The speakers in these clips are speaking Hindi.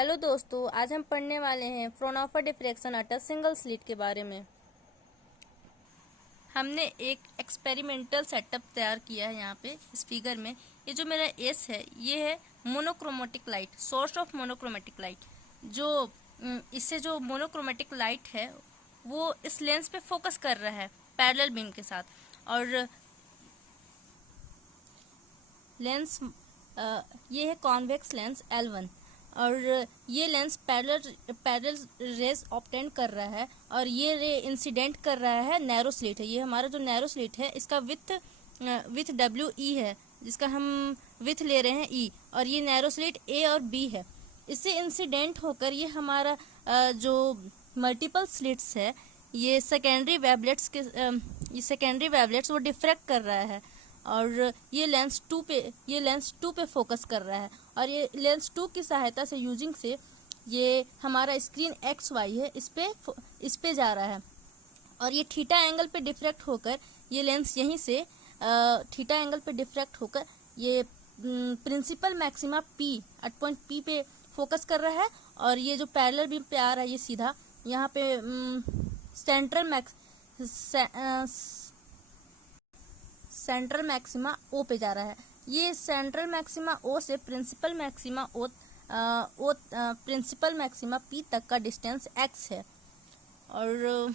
हेलो दोस्तों, आज हम पढ़ने वाले हैं Fraunhofer diffraction at a single slit के बारे में। हमने एक एक्सपेरिमेंटल सेटअप तैयार किया है। यहाँ पे इस फिगर में ये जो मेरा एस है ये है monochromatic light, source of monochromatic light. जो इससे जो मोनोक्रोमेटिक लाइट है वो इस लेंस पे फोकस कर रहा है पैरेलल बीम के साथ। और लेंस ये है कॉन्वेक्स लेंस L1 और ये लेंस पैरेलल रेज ऑब्टेन कर रहा है और ये रे इंसिडेंट कर रहा है नैरो स्लिट है। ये हमारा जो नैरो स्लिट है इसका विथ WE है, जिसका हम विथ ले रहे हैं E, और ये नैरो स्लिट A और B है। इससे इंसिडेंट होकर ये हमारा जो मल्टीपल स्लिट्स है ये सेकेंडरी वेवलेट्स वो डिफ्रैक्ट कर रहा है और ये लेंस 2 पे फोकस कर रहा है। और ये लेंस 2 की सहायता से यूजिंग से ये हमारा स्क्रीन XY है इस पे जा रहा है और ये थीटा एंगल पे डिफ्रैक्ट होकर ये लेंस यहीं से थीटा एंगल पे डिफ्रैक्ट होकर ये principal maxima P at point P पे फोकस कर रहा है। और ये जो पैरेलल बीम पे आ रहा है ये सीधा यहाँ पे सेंट्रल मैक्सिमा O पे जा रहा है। ये सेंट्रल मैक्सिमा O से प्रिंसिपल मैक्सिमा P तक का डिस्टेंस x है। और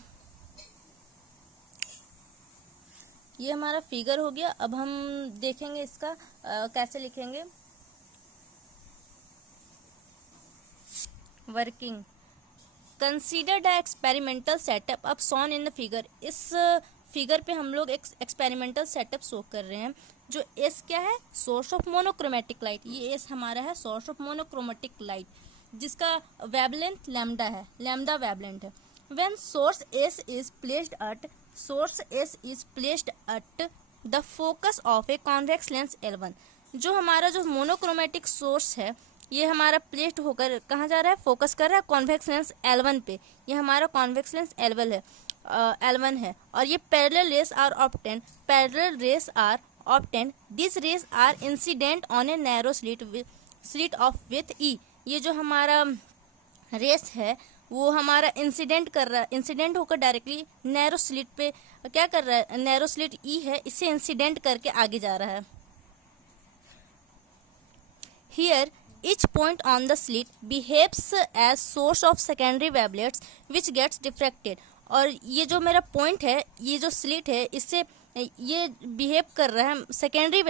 ये हमारा फिगर हो गया। अब हम देखेंगे इसका कैसे लिखेंगे। Working consider the experimental setup अब शोन इन द फिगर। इस फिगर पे हम लोग एक एक्सपेरिमेंटल सेटअप शो कर रहे हैं। जो एस क्या है, सोर्स ऑफ मोनोक्रोमेटिक लाइट। ये एस हमारा है सोर्स ऑफ मोनोक्रोमेटिक लाइट, जिसका वेवलेंथ लैम्डा है, लैम्डा वेवलेंथ है। When source S is placed at the focus of a convex lens L1। जो हमारा जो मोनोक्रोमेटिक सोर्स है ये हमारा प्लेस्ड होकर कहाँ जा रहा है, फोकस कर रहा है कॉन्वेक्स लेंस L1 पे। ये हमारा कॉन्वेक्स लेंस L1 है और ये parallel rays are obtain this rays are incident on a narrow slit of width E। ये जो हमारा रेस है वो हमारा इंसिडेंट होकर डायरेक्टली नैरो स्लिट पे क्या कर रहा है, नैरो स्लिट E है, इससे इंसिडेंट करके आगे जा रहा है। Here each point on the slit behaves as source of secondary wavelets which gets diffracted। और ये जो मेरा पॉइंट है, ये जो स्लिट है, इससे ये बिहेव कर रहा है सेकेंडरी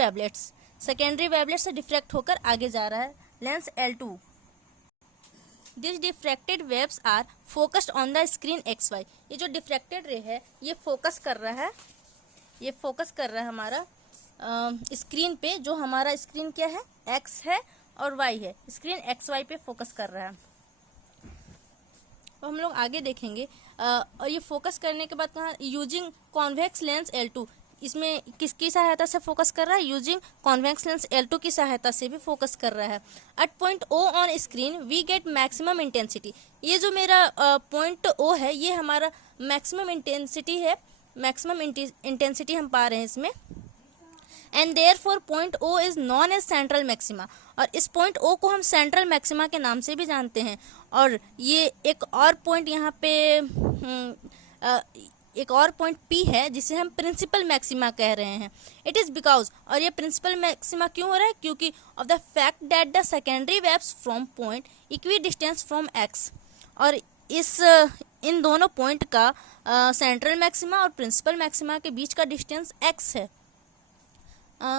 वेवलेट्स से डिफ्रैक्ट होकर आगे जा रहा है lens L2। This diffracted waves are focused on the screen XY। ये जो डिफ्रैक्टेड रे है ये फोकस कर रहा है हमारा स्क्रीन पे। जो हमारा स्क्रीन क्या है, X है और Y है, स्क्रीन XY पे फोकस कर रहा है। तो हम लोग आगे देखेंगे। और ये फोकस करने के बाद कहाँ, यूजिंग कॉन्वेक्स लेंस L2। इसमें किसकी सहायता से फोकस कर रहा है, यूजिंग कॉन्वेक्स लेंस L2 की सहायता से भी फोकस कर रहा है। At point O on screen we get maximum intensity. ये जो मेरा पॉइंट O है ये हमारा मैक्सिमम इंटेंसिटी हम पा रहे हैं इसमें। And therefore point O is known as central maxima. और इस पॉइंट O को हम सेंट्रल मैक्सिमा के नाम से भी जानते हैं। और ये एक और पॉइंट यहाँ पे एक और पॉइंट P है जिसे हम प्रिंसिपल मैक्सिमा कह रहे हैं। इट इज़ बिकॉज, और ये प्रिंसिपल मैक्सिमा क्यों हो रहा है, क्योंकि of the fact that the secondary waves from point equi distance from X। और इन दोनों पॉइंट का सेंट्रल मैक्सिमा और प्रिंसिपल मैक्सिमा के बीच का डिस्टेंस X है।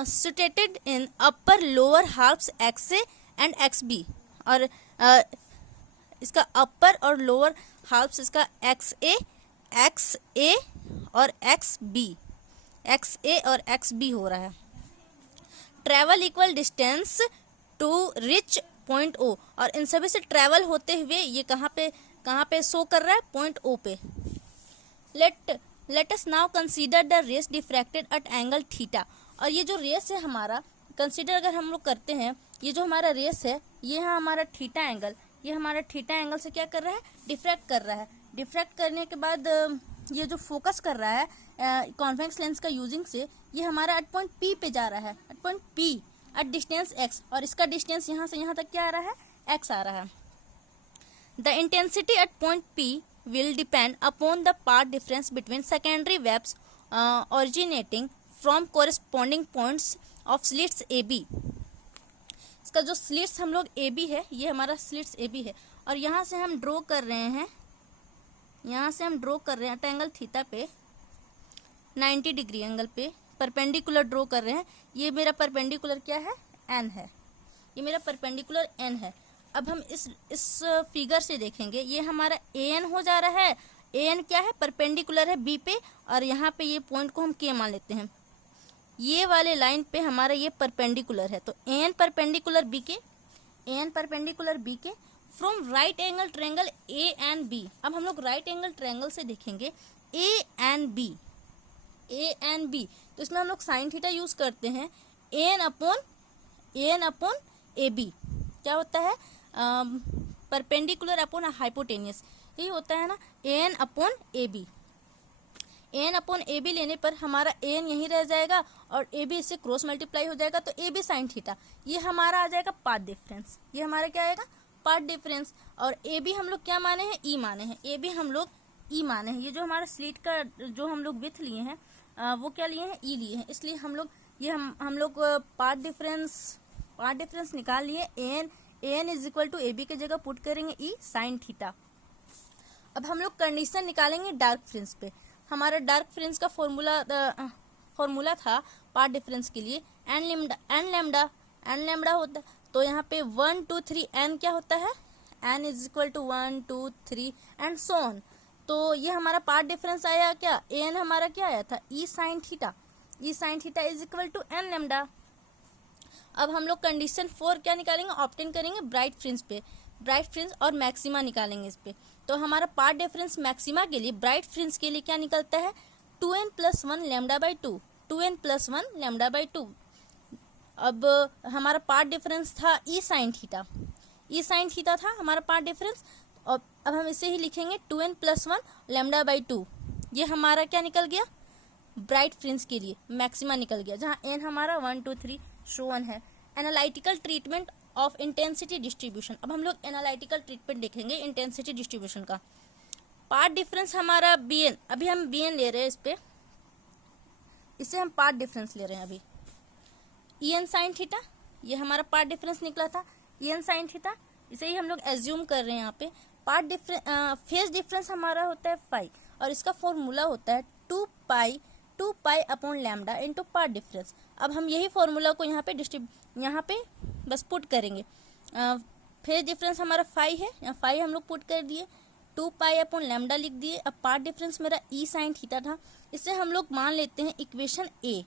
situated in upper lower halves XA and XB। और इसका अपर और लोअर हाल्फ्स इसका XA और XB हो रहा है। Travel equal distance to reach point O। और इन सभी से ट्रेवल होते हुए ये कहाँ पे शो कर रहा है, पॉइंट O पे। Let us now consider the rays diffracted at angle theta. और ये जो रेस है हमारा, कंसीडर अगर हम लोग करते हैं, ये जो हमारा रेस है ये है हमारा थीटा एंगल। ये हमारा थीटा एंगल से क्या कर रहा है, डिफ्रैक्ट कर रहा है। डिफ्रैक्ट करने के बाद ये जो फोकस कर रहा है कॉन्वेक्स लेंस का यूजिंग से, ये हमारा एट पॉइंट P पे जा रहा है, एट डिस्टेंस X। और इसका डिस्टेंस यहाँ से यहाँ तक क्या आ रहा है, X आ रहा है। The intensity at point P will depend upon the path difference between secondary waves originating from corresponding points of slits AB. इसका जो स्लिट्स हम लोग AB है, ये हमारा स्लिट्स AB है, और यहाँ से हम ड्रॉ कर रहे हैं, यहाँ से हम ड्रॉ कर रहे हैं एंगल थीटा पे 90 डिग्री एंगल पे परपेंडिकुलर ड्रॉ कर रहे हैं। ये मेरा परपेंडिकुलर क्या है, N है, ये मेरा परपेंडिकुलर N है। अब हम इस फिगर से देखेंगे, ये हमारा AN हो जा रहा है। AN क्या है, परपेंडिकुलर है B पे, और यहाँ पे ये पॉइंट को हम K मान लेते हैं। ये वाले लाइन पे हमारा ये परपेंडिकुलर है, तो AN परपेंडिकुलर B के, AN परपेंडिकुलर B के from right angle triangle A and B। अब हम लोग राइट एंगल ट्रायंगल से देखेंगे A and B, A and B, तो इसमें हम लोग साइन थीटा यूज करते हैं। AN अपॉन AB क्या होता है, परपेंडिकुलर अपॉन हाइपोटेनियस, यही होता है ना, AN upon AB। AN upon AB लेने पर हमारा AN यहीं रह जाएगा और AB इससे क्रॉस मल्टीप्लाई हो जाएगा, तो AB साइन थीटा, ये हमारा आ जाएगा पाथ डिफरेंस, ये हमारा क्या आएगा, पाथ डिफरेंस। और AB हम लोग क्या माने हैं, E माने हैं, AB हम लोग E माने हैं। ये जो हमारा स्लिट का जो हम लोग विथ लिए हैं वो क्या लिए हैं, E लिए हैं, इसलिए हम लोग ये हम लोग पाथ डिफरेंस निकाल लिए। AN is equal to AB की जगह पुट करेंगे E साइन थीटा। अब हम लोग कंडीशन निकालेंगे डार्क फ्रिंज पे। हमारा डार्क फ्रिंज का फॉर्मूला था पाथ डिफरेंस के लिए एन लैम्डा होता है, तो यहाँ पे 1 2 3 n क्या होता है, n is equal to 1 2 3 and so on. तो ये हमारा पाथ डिफरेंस आया क्या, an हमारा क्या आया था, E sine theta is equal to n lambda. अब हम लोग कंडीशन 4 क्या निकालेंगे, ऑब्टेन करेंगे ब्राइट फ्रिंज और मैक्सिमा निकालेंगे इस पे। तो हमारा पाथ डिफरेंस मैक्सिमा के लिए, ब्राइट फ्रिंज के लिए क्या निकलता है, 2n + 1 lambda by 2, 2n + 1 lambda by 2। अब हमारा पाथ डिफरेंस था E साइन थीटा था हमारा पाथ डिफरेंस, और अब हम इसे ही लिखेंगे 2n + 1 लैम्डा बाई 2। ये हमारा क्या निकल गया, ब्राइट फ्रिंज के लिए मैक्सिमा निकल गया, जहाँ n हमारा 1 2 3 शो ऑन है। Analytical treatment of intensity distribution. अब हम लोग एनालिटिकल ट्रीटमेंट देखेंगे इंटेंसिटी डिस्ट्रीब्यूशन का। पाथ डिफरेंस हमारा BN, अभी हम BN ले रहे हैं, इस पे इसे हम पाथ डिफरेंस ले रहे हैं अभी। EN साइन थीटा, ये हमारा पाथ डिफरेंस निकला था, EN साइन थीटा, इसे ही हम लोग एज्यूम कर रहे हैं यहाँ पे। फेज डिफरेंस हमारा होता है फाई, और इसका फॉर्मूला होता है 2 pi upon lambda into path difference. अब हम यही फॉर्मूला को यहाँ पे बस पुट करेंगे। फेज डिफरेंस हमारा फाई है, यहाँ फाई हम लोग पुट कर दिए, 2 पाई अपॉन लैम्डा लिख दिए। अब पाथ डिफरेंस मेरा E साइन थीटा था, इसे हम लोग मान लेते हैं equation A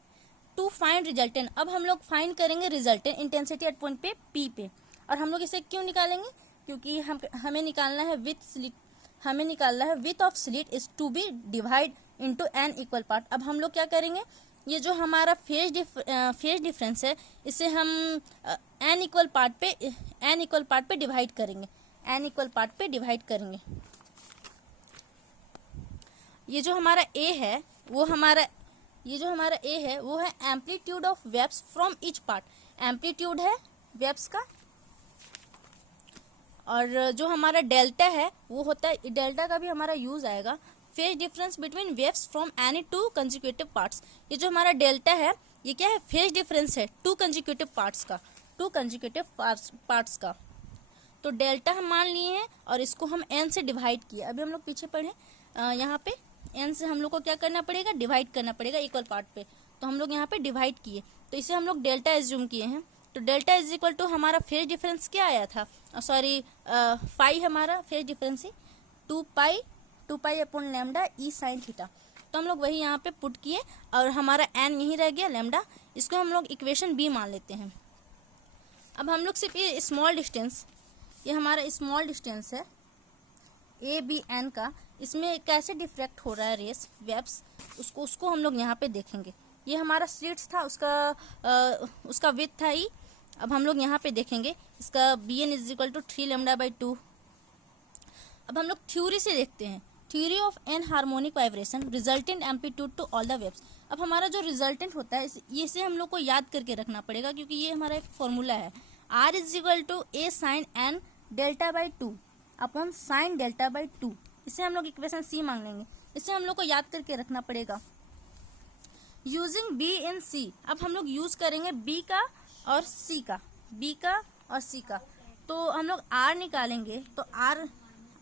to find resultant. अब हम लोग फाइंड करेंगे रिजल्टेंट इंटेंसिटी एट पॉइंट पे P पे, और हम लोग इसे क्यों निकालेंगे, क्योंकि हमें निकालना है width of slit is to be divide into n equal part. अब हम लोग क्या करेंगे, ये जो हमारा फेज डिफरेंस है, इसे हम n इक्वल पार्ट पे डिवाइड करेंगे, ये जो हमारा A है वो है amplitude of waves from each part, amplitude है वेव्स का। और जो हमारा डेल्टा है वो होता है, डेल्टा का भी हमारा यूज आएगा, phase difference between waves from any 2 consecutive parts. ये जो हमारा डेल्टा है, ये क्या है, फेज डिफरेंस है 2 कंसेक्यूटिव पार्ट्स का। तो डेल्टा हम मान लिए हैं और इसको हम n से डिवाइड किए। अभी हम लोग पीछे पढ़े, यहाँ पे n से हम लोग को क्या करना पड़ेगा, डिवाइड करना पड़ेगा इक्वल पार्ट पे, तो हम लोग यहाँ पे डिवाइड किए, तो इसे हम लोग डेल्टा एज्यूम किए हैं। तो डेल्टा इज इक्वल टू हमारा फेज डिफरेंस क्या आया था, फाई हमारा फेज डिफरेंस है 2 pi upon lambda E sine theta. तो हम लोग वही यहाँ पे पुट किए और हमारा n यहीं रह गया लैम्डा, इसको हम लोग इक्वेशन B मान लेते हैं। अब हम लोग सिर्फ ये स्मॉल डिस्टेंस, ये हमारा स्मॉल डिस्टेंस है ABN का, इसमें कैसे डिफ्रैक्ट हो रहा है रेस वेव्स, उसको हम लोग यहाँ पे देखेंगे। ये हमारा स्लिट्स था, उसका विथ था E। अब हम लोग यहाँ पे देखेंगे इसका BN is equal to 3 lambda by 2। अब हम लोग थ्योरी से देखते हैं, theory of an harmonic vibration resultant amplitude to all the waves. अब हमारा जो रिजल्टेंट होता है इसे हम लोग को याद करके रखना पड़ेगा, क्योंकि ये हमारा एक फॉर्मूला है, R is equal to A sine N delta by 2। Upon sine delta by 2। इसे हम लोग इक्वेशन सी मान लेंगे। इसे हम लोग को याद करके रखना पड़ेगा। यूजिंग बी इन सी, अब हम लोग यूज करेंगे बी का और सी का, बी का और सी का। तो हम लोग आर निकालेंगे, तो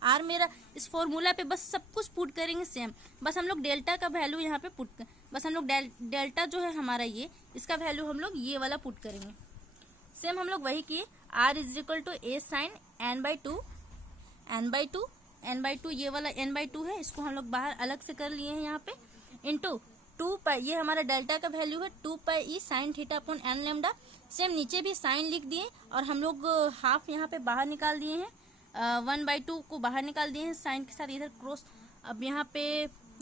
आर मेरा इस फॉर्मूला पे बस सब कुछ पुट करेंगे सेम, बस हम लोग डेल्टा का वैल्यू यहाँ पे पुट कर, बस हम लोग डेल्टा जो है हमारा ये, इसका वैल्यू हम लोग ये वाला पुट करेंगे। सेम हम लोग वही किए, R is equal to A sine N by two, N by two ये वाला एन बाई टू है, इसको हम लोग बाहर अलग से कर लिए हैं यहाँ पे, इंटू 2 पाई, ये हमारा डेल्टा का वैल्यू है 2 पाई ई sine theta upon n lambda. Same नीचे भी साइन लिख दिए और हम लोग हाफ यहाँ पे बाहर निकाल दिए हैं, 1/2 को बाहर निकाल दिए हैं साइन के साथ इधर क्रॉस। अब यहाँ पे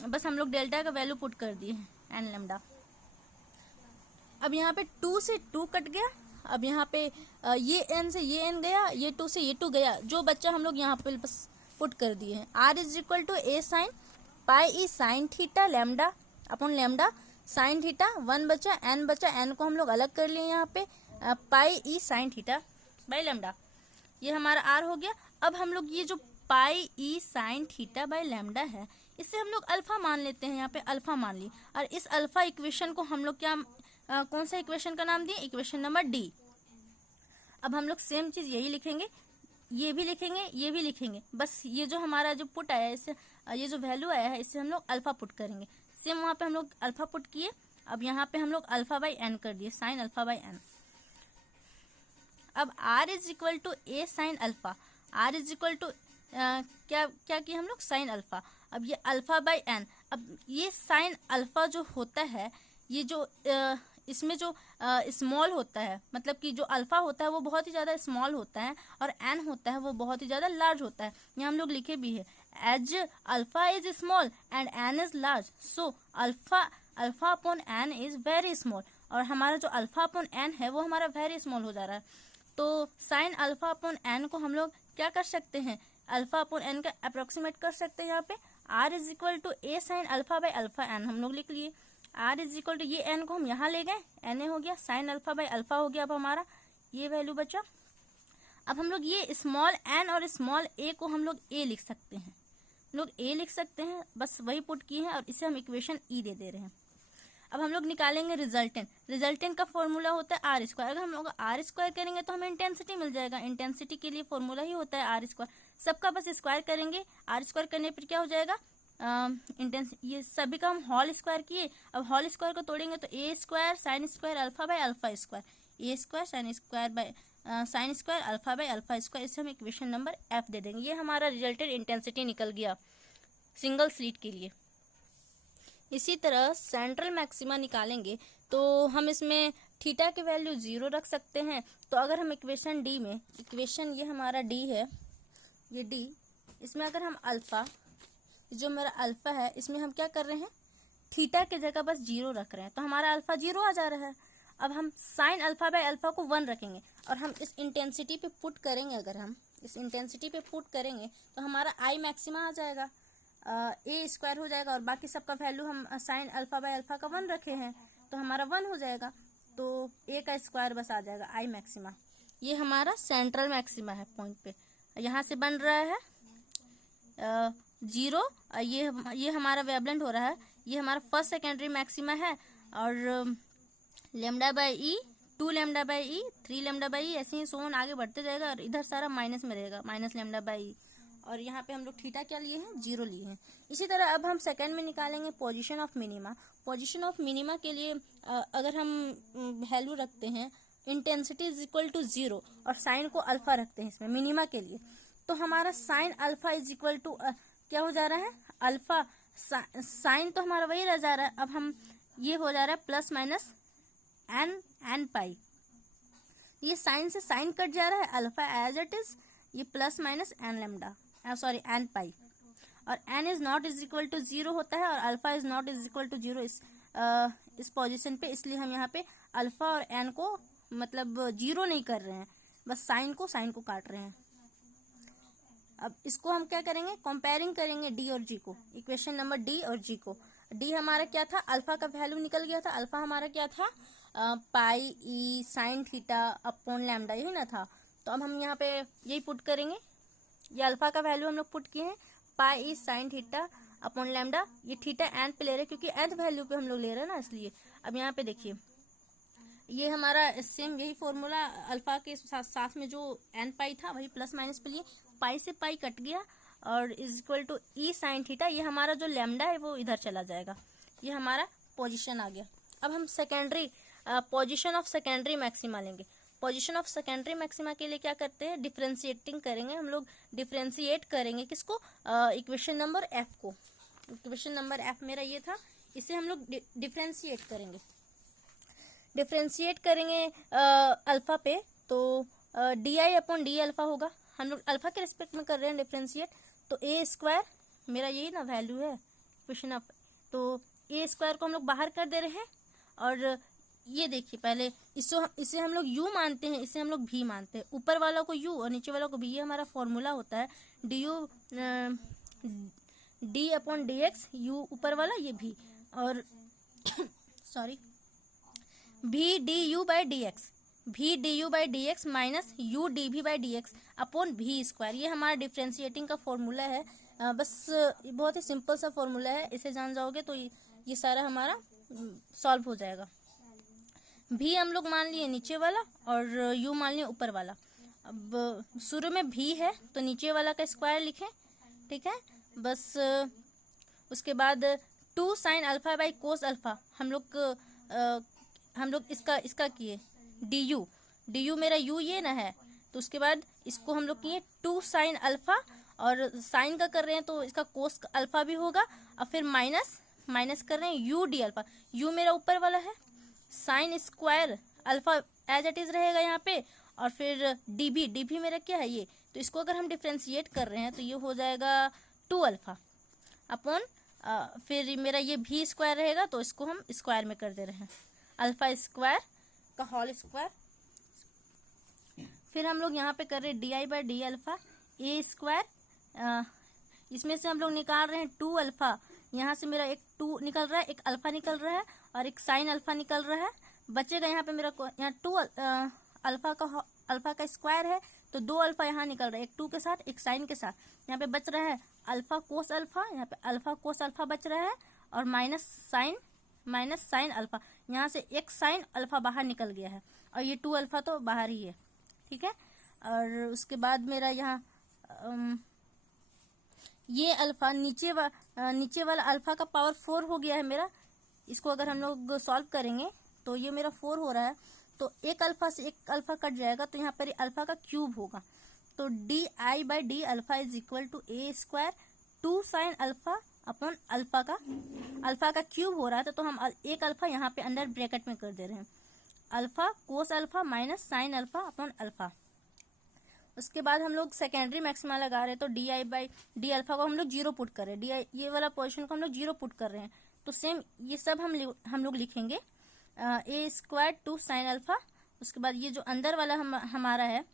बस हम लोग डेल्टा का वैल्यू पुट कर दिए हैं एन लेमडा। अब यहाँ पे 2 से 2 कट गया, अब यहाँ पे ये एन से ये एन गया, ये 2 से ये 2 गया, जो बच्चा हम लोग यहाँ पे बस पुट कर दिए हैं। R is equal to A sine pi E sine theta lambda upon lambda sine theta, 1 बचा, एन को हम लोग अलग कर लिए यहाँ पे, पाई ई साइन थीटा बाई लेमडा, ये हमारा आर हो गया। अब हम लोग ये जो पाई ई साइन थीटा बाई लेमडा है, इसे हम लोग अल्फा मान लेते हैं, यहाँ पे अल्फा मान ली, और इस अल्फा इक्वेशन को हम लोग क्या कौन सा इक्वेशन का नाम दिए, इक्वेशन नंबर डी। अब हम लोग सेम चीज यही लिखेंगे, ये भी लिखेंगे, ये भी लिखेंगे, बस ये जो हमारा जो पुट आया है, इससे ये जो वैल्यू आया है, इससे हम लोग अल्फा पुट करेंगे। सेम वहां पे हम लोग अल्फा पुट किए, अब यहाँ पे हम लोग अल्फा बाई एन कर दिए, साइन अल्फा बाई एन। अब R is equal to A sine alpha, R is equal to क्या क्या किया हम लोग, साइन अल्फा। अब ये अल्फा बाई एन, अब ये साइन अल्फा जो होता है, ये जो इसमें जो स्मॉल होता है, मतलब कि जो अल्फा होता है वो बहुत ही ज़्यादा स्मॉल होता है, और एन होता है वो बहुत ही ज़्यादा लार्ज होता है। यहाँ हम लोग लिखे भी है, as alpha is small and N is large, so alpha upon N is very small, और हमारा जो अल्फा अपॉन एन है वो हमारा वेरी स्मॉल हो जा रहा है। तो साइन अल्फा अपॉन एन को हम लोग क्या कर सकते हैं, अल्फा अपॉन एन का अप्रोक्सीमेट कर सकते हैं। यहाँ पे R is equal to A sine alpha by alpha N हम लोग लिख लिए, आर इज इक्वल टू ये एन को हम यहाँ ले गए, एन ए हो गया, साइन अल्फा बाई अल्फा हो गया, अब हमारा ये वैल्यू बचा। अब हम लोग ये स्मॉल एन और स्मॉल ए को हम लोग ए लिख सकते हैं, लोग ए लिख सकते हैं, बस वही पुट किए हैं, और इसे हम इक्वेशन ई दे दे रहे हैं। अब हम लोग निकालेंगे रिजल्टेंट, रिजल्टेंट का फॉर्मूला होता है आर स्क्वायर, अगर हम लोग आर स्क्वायर करेंगे तो हमें इंटेंसिटी मिल जाएगा, इंटेंसिटी के लिए फॉर्मूला ही होता है आर स्क्वायर, सबका बस स्क्वायर करेंगे, आर स्क्वायर करने पर क्या हो जाएगा, ये सभी का हम होल स्क्वायर किए, अब होल स्क्वायर को तोड़ेंगे तो a square sine square alpha by alpha square, a square sine square by sine square alpha by alpha square, इसे हम इक्वेशन नंबर एफ दे देंगे। ये हमारा रिजल्टेड इंटेंसिटी निकल गया सिंगल स्लिट के लिए। इसी तरह सेंट्रल मैक्सिमा निकालेंगे तो हम इसमें थीटा की वैल्यू 0 रख सकते हैं। तो अगर हम इक्वेशन डी में, इक्वेशन ये हमारा डी है, ये डी, इसमें अगर हम अल्फा, जो मेरा अल्फा है, इसमें हम क्या कर रहे हैं, थीटा की जगह बस 0 रख रहे हैं, तो हमारा अल्फा 0 आ जा रहा है। अब हम साइन अल्फा बाई अल्फा को 1 रखेंगे, और हम इस इंटेंसिटी पे पुट करेंगे, अगर हम इस इंटेंसिटी पे पुट करेंगे तो हमारा आई मैक्सिमा आ जाएगा, ए स्क्वायर हो जाएगा, और बाकी सबका वैल्यू हम साइन अल्फा बाई अल्फा का 1 रखे हैं, तो हमारा 1 हो जाएगा, तो ए का स्क्वायर बस आ जाएगा आई मैक्सिमा। ये हमारा सेंट्रल मैक्सिमा है पॉइंट पे, यहाँ से बन रहा है 0, ये हमारा वेवलेंथ हो रहा है, ये हमारा फर्स्ट सेकेंडरी मैक्सिमा है, और lambda by e, 2 lambda by e, 3 lambda by e, ऐसे ही सोन आगे बढ़ते जाएगा, और इधर सारा माइनस में रहेगा, माइनस लेमडा बाई ई, और यहाँ पे हम लोग थीटा क्या लिए हैं, 0 लिए हैं। इसी तरह अब हम सेकंड में निकालेंगे position of minima. Position of minima के लिए अगर हम वैल्यू रखते हैं इंटेंसिटी इज इक्वल टू 0 और साइन को अल्फा रखते हैं इसमें मिनिमा के लिए, तो हमारा sine alpha is equal to क्या हो जा रहा है, अल्फा, साइन तो हमारा वही रह जा रहा है, अब हम ये हो जा रहा है प्लस माइनस एन पाई, ये साइन से साइन कट जा रहा है, अल्फा एज इट इज, ये plus minus n lambda, sorry n pi, और n is not is equal to 0 होता है, और alpha is not is equal to 0 इस पोजीशन पे, इसलिए हम यहाँ पे अल्फा और एन को मतलब 0 नहीं कर रहे हैं, बस साइन को काट रहे हैं। अब इसको हम क्या करेंगे, कंपेयरिंग करेंगे डी और जी को, इक्वेशन नंबर डी और जी को। डी हमारा क्या था, अल्फा का वैल्यू निकल गया था, अल्फा हमारा क्या था, पाई ई साइन थीटा अपॉन लैम्डा, यही ना था, तो अब हम यहाँ पे यही पुट करेंगे, ये अल्फा का वैल्यू हम लोग पुट किए हैं, pi is sine theta upon lambda. ये थीटा nth पे ले रहे हैं क्योंकि nth वैल्यू पे हम लोग ले रहे हैं ना, इसलिए। अब यहाँ पे देखिए, ये हमारा सेम यही फॉर्मूला अल्फा के साथ में जो n पाई था वही प्लस माइनस पे लिए, पाई से पाई कट गया और is equal to E sine theta. ये हमारा जो लैम्डा है वो इधर चला जाएगा, ये हमारा पोजीशन आ गया। अब हम secondary position of secondary maxima लेंगे। पोजीशन ऑफ सेकेंडरी मैक्सिमा के लिए क्या करते हैं, डिफ्रेंशिएटिंग करेंगे हम लोग, डिफ्रेंशिएट करेंगे किसको, इक्वेशन नंबर एफ को। इक्वेशन नंबर एफ मेरा ये था, इसे हम लोग डिफ्रेंशिएट करेंगे। डिफ्रेंशिएट करेंगे अल्फा पे, तो डी आई अपॉन डी अल्फा होगा। हम लोग अल्फा के रिस्पेक्ट में कर रहे हैं डिफ्रेंशिएट, तो ए स्क्वायर मेरा यही ना वैल्यू है इक्वेशन ऑफ, तो ए स्क्वायर को हम लोग बाहर कर दे रहे हैं। और ये देखिए, पहले इसे हम लोग u मानते हैं, इसे हम लोग v मानते हैं, ऊपर वाला को u और नीचे वाला को v। ये हमारा फॉर्मूला होता है D U D upon D X, U ऊपर वाला ये v, और sorry v D U by D X, v D U by D X minus u D V by D X upon v square. ये हमारा डिफ्रेंशिएटिंग का फॉर्मूला है। बस बहुत ही सिंपल सा फॉर्मूला है, इसे जान जाओगे तो ये सारा हमारा सॉल्व हो जाएगा। भी हम लोग मान लिए नीचे वाला और u मान लिए ऊपर वाला। अब शुरू में भी है तो नीचे वाला का स्क्वायर लिखें, ठीक है। बस उसके बाद 2 sine alpha by cos alpha हम लोग इसका किए डी यू मेरा u ये ना है, तो उसके बाद इसको हम लोग किए 2 साइन अल्फा, और साइन का कर रहे हैं तो इसका कोस अल्फा भी होगा, और फिर माइनस कर रहे हैं u डी अल्फा। u मेरा ऊपर वाला है, sine square alpha as it is रहेगा यहाँ पे, और फिर डी मेरा क्या है ये, तो इसको अगर हम डिफ्रेंशिएट कर रहे हैं तो ये हो जाएगा 2 अल्फा अपॉन फिर मेरा ये भी स्क्वायर रहेगा, तो इसको हम स्क्वायर में कर दे रहे हैं, अल्फा स्क्वायर का होल स्क्वायर। फिर हम लोग यहाँ पे कर रहे हैं D I by D alpha A square, इसमें से हम लोग निकाल रहे हैं 2 अल्फा, यहाँ से मेरा एक 2 निकल रहा है, एक अल्फा निकल रहा है और एक साइन अल्फा निकल रहा है। बचेगा यहाँ पे मेरा यहाँ 2 अल्फा का स्क्वायर है, तो 2 अल्फा यहाँ निकल रहा है, एक 2 के साथ एक साइन के साथ। यहाँ पे बच रहा है अल्फा कोस अल्फा, यहाँ पे अल्फा कोस अल्फा बच रहा है, और माइनस साइन अल्फा, यहाँ से एक साइन अल्फा बाहर निकल गया है, और ये 2 अल्फा तो बाहर ही है, ठीक है। और उसके बाद मेरा यहाँ ये अल्फा नीचे वाला अल्फा का पावर 4 हो गया है मेरा। इसको अगर हम लोग सॉल्व करेंगे तो ये मेरा 4 हो रहा है, तो एक अल्फा से एक अल्फा कट जाएगा, तो यहाँ पर अल्फा का क्यूब होगा, तो D I by D alpha is equal to A square 2 sine alpha upon alpha का क्यूब हो रहा है, तो हम एक अल्फा यहाँ पे अंदर ब्रैकेट में कर दे रहे हैं, alpha cos alpha minus sine alpha upon alpha. उसके बाद हम लोग सेकेंडरी मैक्सिमा लगा रहे हैं, तो D I by D alpha को हम लोग 0 पुट कर रहे हैं, डी आई ये वाला पोजीशन को हम लोग 0 पुट कर रहे हैं, तो सेम ये सब हम लोग लिखेंगे ए स्क्वायर 2 साइन अल्फा। उसके बाद ये जो अंदर वाला हमारा है,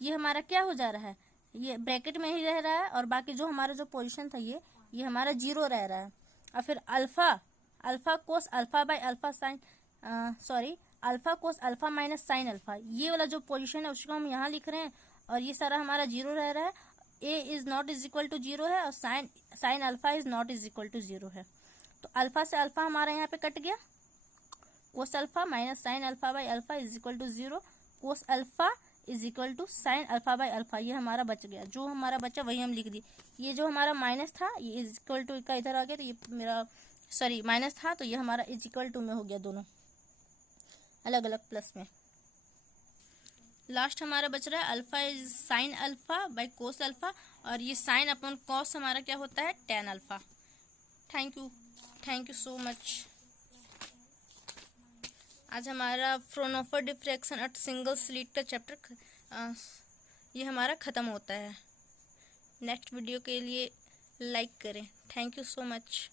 ये हमारा क्या हो जा रहा है, ये ब्रैकेट में ही रह रहा है, और बाकी जो हमारा जो पोजीशन था ये हमारा 0 रह रहा है। और फिर alpha cos alpha by alpha sine alpha cos alpha minus sine alpha, ये वाला जो पोजीशन है उसको हम यहाँ लिख रहे हैं, और ये सारा हमारा 0 रह रहा है। A is not is equal to 0 है, और sine alpha is not is equal to 0 है, तो अल्फा से अल्फा हमारा यहाँ पे कट गया, cos alpha minus sine alpha by alpha is equal to 0, cos alpha is equal to sine alpha by alpha, ये हमारा बच गया। जो हमारा बचा वही हम लिख दिए, ये जो हमारा माइनस था ये इज इक्वल टू का इधर आ गया, तो ये मेरा माइनस था, तो ये हमारा इज इक्वल टू में हो गया, दोनों अलग अलग प्लस में। लास्ट हमारा बच रहा है alpha is sine alpha by cos alpha, और ये साइन अपॉन कॉस हमारा क्या होता है, tan alpha. Thank you so much. आज हमारा फ्रोनोफर डिफ्रैक्शन एट सिंगल स्लिट का चैप्टर ये हमारा ख़त्म होता है। नेक्स्ट वीडियो के लिए लाइक करें। Thank you so much.